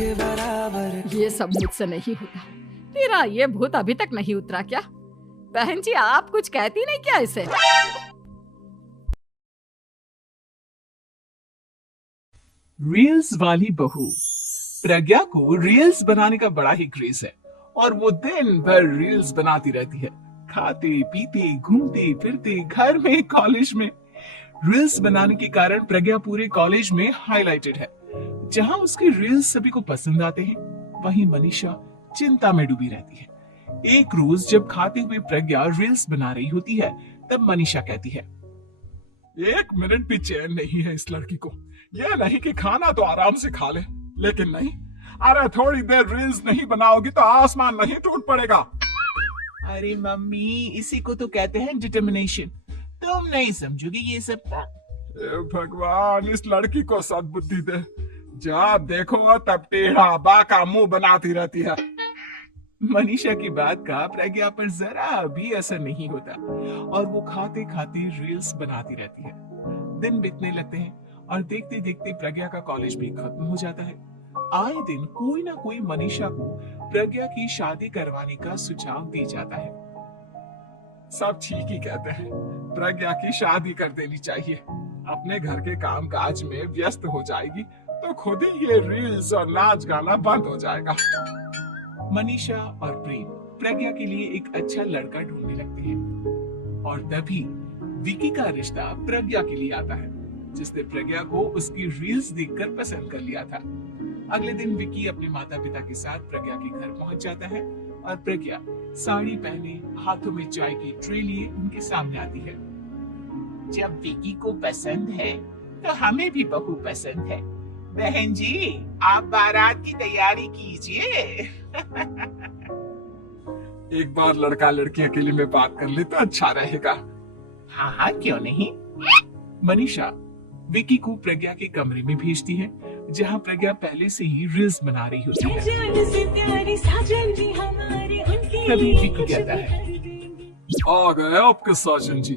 के बराबर। ये सब मुझसे नहीं होता। तेरा ये भूत अभी तक नहीं उतरा क्या? बहन जी आप कुछ कहती नहीं क्या इसे? रील्स वाली बहू। प्रज्ञा को रील्स बनाने का बड़ा ही क्रेज है और वो दिन भर रील्स बनाती रहती है। खाते पीते घूमते फिरते घर में कॉलेज में रील्स बनाने के कारण प्रज्ञा पूरे कॉलेज में हाईलाइटेड है। जहां उसकी रील्स सभी को पसंद आते हैं, वहीं मनीषा चिंता में डूबी रहती है। एक रोज जब खाते हुए प्रज्ञा रील्स बना रही होती है, तब मनीषा कहती है, 1 मिनट भी चैन नहीं है इस लड़की को। यह नहीं कि खाना तो आराम से खा ले, लेकिन नहीं, अरे थोड़ी देर रील्स नहीं बनाओगी तो आसमान नहीं टूट पड़ेगा। अरे मम्मी, इसी को तो कहते हैं डिटर्मिनेशन। तुम नहीं समझोगी ये सब। भगवान, इस लड़की को सद्बुद्धि दे। जब देखो तब टेढ़ा बाका मुंह बनाती रहती है। मनीषा की बात का प्रज्ञा पर जरा भी असर नहीं होता और वो खाते खाते रील्स बनाती रहती है। दिन बीतने लगते हैं और देखते देखते प्रज्ञा का कॉलेज भी खत्म हो जाता है। आए दिन कोई ना कोई मनीषा को प्रज्ञा की शादी करवाने का सुझाव दी जाता है। सब ठीक ही कहते हैं, प्रज्ञा की शादी कर देनी चाहिए। अपने घर के कामकाज में व्यस्त हो जाएगी तो खुद ही ये रील्स और नाच गाना बंद हो जाएगा। मनीषा और प्रेम प्रज्ञा के लिए एक अच्छा लड़का ढूंढने लगते हैं और तभी विकी का रिश्ता प्रज्ञा के लिए आता है, जिसने प्रज्ञा को उसकी रील्स देखकर पसंद कर लिया था। अगले दिन विकी अपने माता पिता के साथ प्रज्ञा के घर पहुंच जाता है और प्रज्ञा साड़ी पहने हाथों में चाय की ट्रे लिए उनके सामने आती है। जब विकी को पसंद है तो हमें भी बहू पसंद है। बहन जी, आप बारात की तैयारी कीजिए। एक बार लड़का लड़की अकेले में बात कर ले तो अच्छा रहेगा। हाँ हाँ, क्यों नहीं। मनीषा विकी को प्रज्ञा के कमरे में भेजती है, जहाँ प्रज्ञा पहले से ही रील्स बना रही होती है। तभी विकी कहता है, आ गए आपके साजन जी।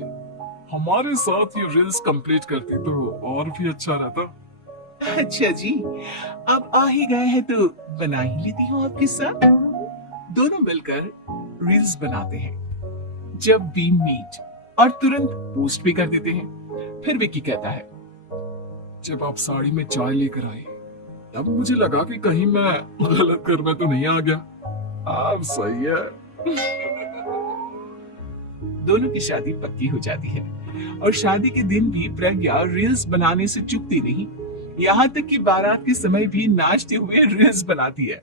हमारे साथ ये रील्स कंप्लीट करती तो और भी अच्छा रहता। अच्छा जी, अब आ ही गए हैं तो बना ही लेती हूँ आपके साथ। दोनों मिलकर रील्स बनाते हैं। जब वी मीट और तुरंत पोस्ट भी कर देते हैं। फिर विकी कहता है, जब आप साड़ी में चाय लेकर आए तब मुझे लगा कि कहीं मैं गलत घर में तो नहीं आ गया। आप सही है। दोनों की शादी पक्की हो जाती है और शादी के दिन भी प्रज्ञा रील्स बनाने से चूकती नहीं। यहाँ तक कि बारात के समय भी नाचते हुए रील्स बनाती है।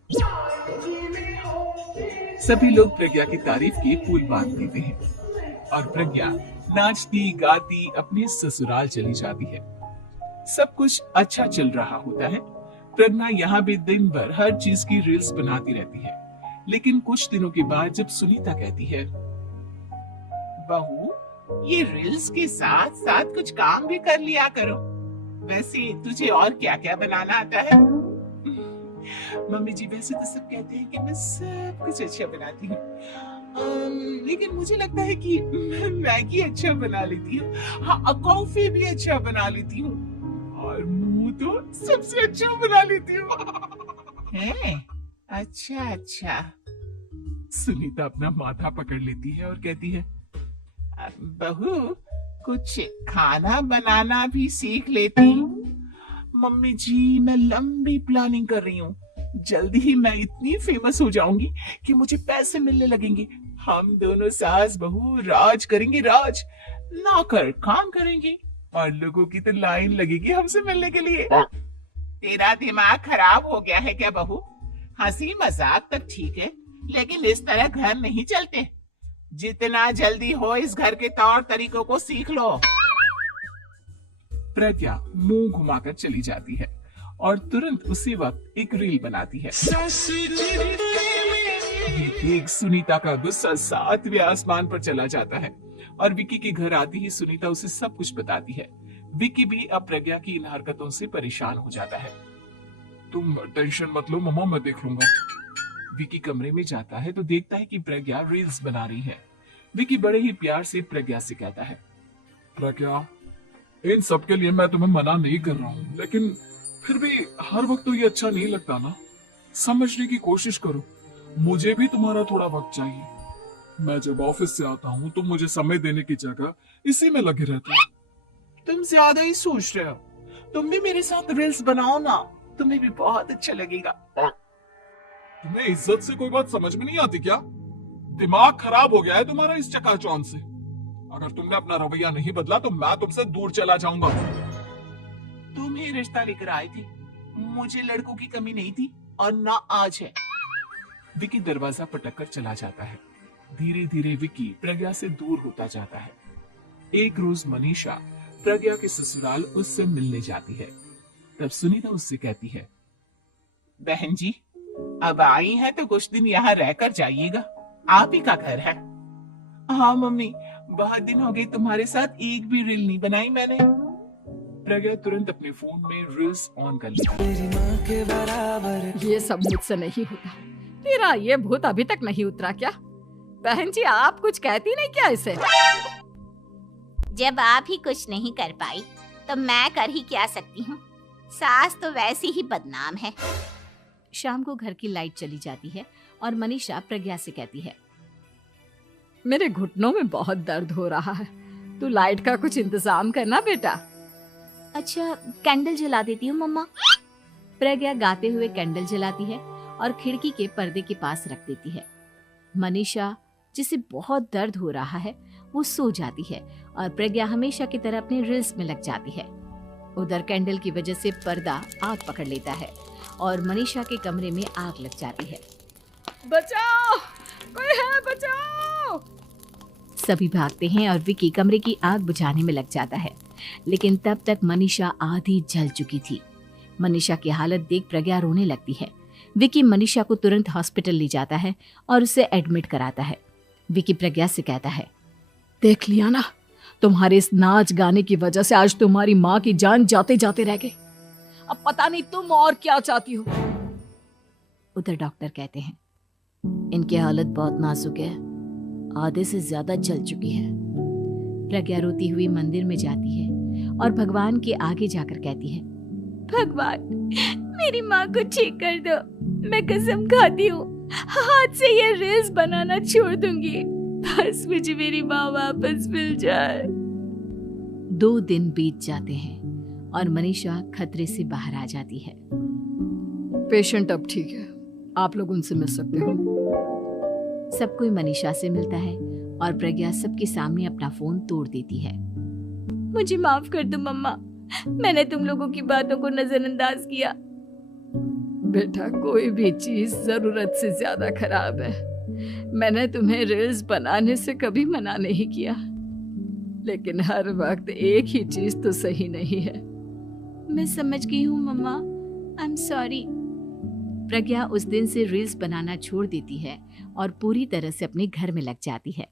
सभी लोग प्रज्ञा की तारीफ के पुल बांध देते हैं और प्रज्ञा नाचती गाती अपने ससुराल चली जाती है। सब कुछ अच्छा चल रहा होता है। प्रज्ञा यहाँ भी दिन भर हर चीज की रील्स बनाती रहती है। लेकिन कुछ दिनों के बाद जब सुनीता कहती है, बहू, ये रील्स के साथ साथ कुछ काम भी कर लिया करो। वैसे तुझे और क्या क्या बनाना आता है? मम्मी जी, वैसे तो सब कहते हैं कि मैं सब कुछ अच्छा बनाती हूँ, लेकिन मुझे लगता है कि मैगी अच्छा बना लेती हूँ, हाँ कॉफी भी अच्छा बना लेती हूँ और मुंह तो सबसे अच्छा बना लेती हूँ। अच्छा अच्छा। सुनीता अपना माथा पकड़ लेती है और कहती है, बहू, कुछ खाना बनाना भी सीख लेती। मम्मी जी, मैं लंबी प्लानिंग कर रही हूँ। जल्दी ही मैं इतनी फेमस हो जाऊंगी कि मुझे पैसे मिलने लगेंगे। हम दोनों सास बहू राज करेंगे, राज। नौकर काम करेंगे और लोगों की तो लाइन लगेगी हमसे मिलने के लिए। तेरा दिमाग खराब हो गया है क्या बहू? हंसी मजाक तक ठीक है, लेकिन इस तरह घर नहीं चलते। जितना जल्दी हो इस घर के तौर तरीकों को सीख लो। प्रज्ञा मुंह घुमाकर चली जाती है और तुरंत उसी वक्त एक रील बनाती है। ये देख सुनीता का गुस्सा 7वें आसमान पर चला जाता है और विकी के घर आती ही सुनीता उसे सब कुछ बताती है। विकी भी अब प्रज्ञा की इन हरकतों से परेशान हो जाता है। तुम टेंशन मत लो मम्मा, मैं देख लूंगा। विकी कमरे में जाता है तो देखता है कि प्रज्ञा रील्स बना रही है। विकी बड़े ही प्यार से प्रज्ञा से कहता है, प्रज्ञा, इन सब के लिए मैं तुम्हें मना नहीं कर रहा हूँ, लेकिन फिर भी हर वक्त तो ये अच्छा नहीं लगता ना। समझने की कोशिश करो, मुझे भी तुम्हारा थोड़ा वक्त चाहिए। मैं जब ऑफिस से आता हूँ तो मुझे समय देने की जगह इसी में लगे रहते हो। तुम ज्यादा ही सोच रहे हो, तुम भी मेरे साथ रील्स बनाओ ना, तुम्हें भी बहुत अच्छा लगेगा। तुम्हें इज्जत से कोई बात समझ में नहीं आती क्या? दिमाग खराब हो गया है तुम्हारा इस चकाचौंध से। अगर तुमने अपना रवैया नहीं बदला तो मैं तुमसे दूर चला जाऊंगा। तुम ही रिश्ता लेकर आई थी, मुझे लड़कों की कमी नहीं थी और ना आज है। विकी दरवाजा पटक कर चला जाता है। धीरे धीरे विकी प्रज्ञा से दूर होता जाता है। एक रोज मनीषा प्रज्ञा के ससुराल उससे मिलने जाती है। तब सुनीता उससे कहती है, बहन जी अब आई है तो कुछ दिन यहाँ रहकर जाइएगा, आप ही का घर है। हाँ मम्मी, बहुत दिन हो गए तुम्हारे साथ एक भी रील नहीं बनाई मैंने। प्रज्ञा तुरंत अपने फोन में रील्स ऑन कर लेती। ये सब मुझसे नहीं होगा। तेरा ये भूत अभी तक नहीं उतरा क्या? बहन जी आप कुछ कहती नहीं क्या इसे? जब आप ही कुछ नहीं कर पाई तो मैं कर ही क्या सकती हूँ। सास तो वैसे ही बदनाम है। शाम को घर की लाइट चली जाती है और मनीषा प्रज्ञा से कहती है, मेरे घुटनों में बहुत दर्द हो रहा है, तू लाइट का कुछ इंतजाम करना बेटा। अच्छा कैंडल जला देती हूँ मम्मा। प्रज्ञा गाते हुए कैंडल जलाती है और खिड़की के पर्दे के पास रख देती है। मनीषा जिसे बहुत दर्द हो रहा है वो सो जाती है और प्रज्ञा हमेशा की तरह अपने रील्स में लग जाती है। उधर कैंडल की वजह से पर्दा आग पकड़ लेता है और मनीषा के कमरे में आग लग जाती है। बचाओ, कोई है बचाओ। सभी भागते हैं और विकी कमरे की आग बुझाने में लग जाता है, लेकिन तब तक मनीषा आधी जल चुकी थी। मनीषा की हालत देख प्रज्ञा रोने लगती है। विकी मनीषा को तुरंत हॉस्पिटल ले जाता है और उसे एडमिट कराता है। विकी प्रज्ञा से कहता है, देख लिया ना, तुम्हारे इस नाच गाने की वजह से आज तुम्हारी माँ की जान जाते जाते रह गई। अब पता नहीं तुम और क्या चाहती हो। उधर डॉक्टर कहते हैं, इनकी हालत बहुत नाजुक है, आधे से ज्यादा जल चुकी है। प्रज्ञा रोती हुई मंदिर में जाती है और भगवान के आगे जाकर कहती है, भगवान मेरी माँ को ठीक कर दो, मैं कसम खाती हूँ हाथ से ये रील्स बनाना छोड़ दूंगी, बस मुझे मेरी माँ वापस मिल जाए। 2 दिन बीत जाते हैं और मनीषा खतरे से बाहर आ जाती है। पेशेंट अब ठीक है, आप लोग उनसे मिल सकते हो। सब कोई मनीषा से मिलता है और प्रज्ञा सबके सामने अपना फोन तोड़ देती है। मुझे माफ कर दो मम्मा, मैंने तुम लोगों की बातों को नजरअंदाज किया। बेटा कोई भी चीज जरूरत से ज्यादा खराब है। मैंने तुम्हें रील्स बनाने से कभी मना नहीं किया, लेकिन हर वक्त एक ही चीज तो सही नहीं है। मैं समझ गई हूँ मम्मा, आई एम सॉरी। प्रज्ञा उस दिन से रील्स बनाना छोड़ देती है और पूरी तरह से अपने घर में लग जाती है।